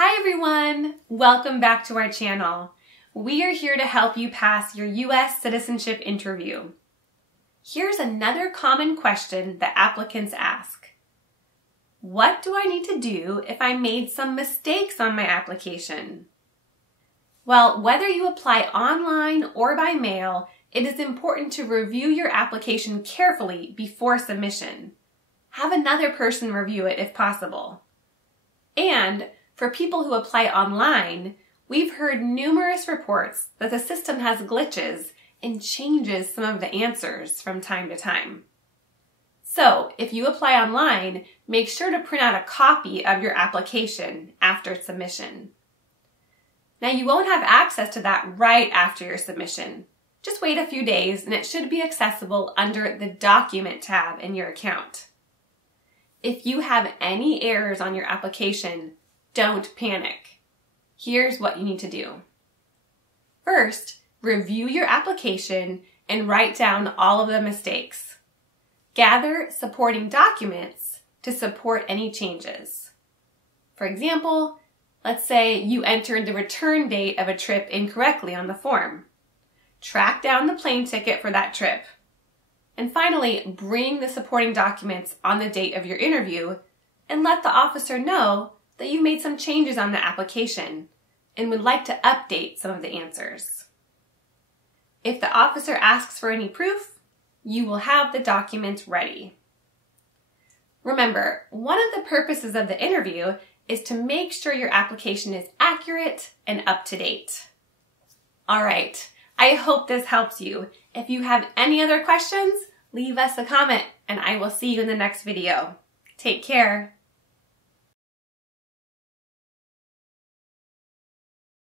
Hi everyone! Welcome back to our channel. We are here to help you pass your U.S. citizenship interview. Here's another common question that applicants ask. What do I need to do if I made some mistakes on my application? Well, whether you apply online or by mail, it is important to review your application carefully before submission. Have another person review it if possible. And for people who apply online, we've heard numerous reports that the system has glitches and changes some of the answers from time to time. So, if you apply online, make sure to print out a copy of your application after submission. Now, you won't have access to that right after your submission. Just wait a few days and it should be accessible under the Document tab in your account. If you have any errors on your application, don't panic. Here's what you need to do. First, review your application and write down all of the mistakes. Gather supporting documents to support any changes. For example, let's say you entered the return date of a trip incorrectly on the form. Track down the plane ticket for that trip. And finally, bring the supporting documents on the date of your interview and let the officer know that you made some changes on the application and would like to update some of the answers. If the officer asks for any proof, you will have the documents ready. Remember, one of the purposes of the interview is to make sure your application is accurate and up to date. All right, I hope this helps you. If you have any other questions, leave us a comment and I will see you in the next video. Take care.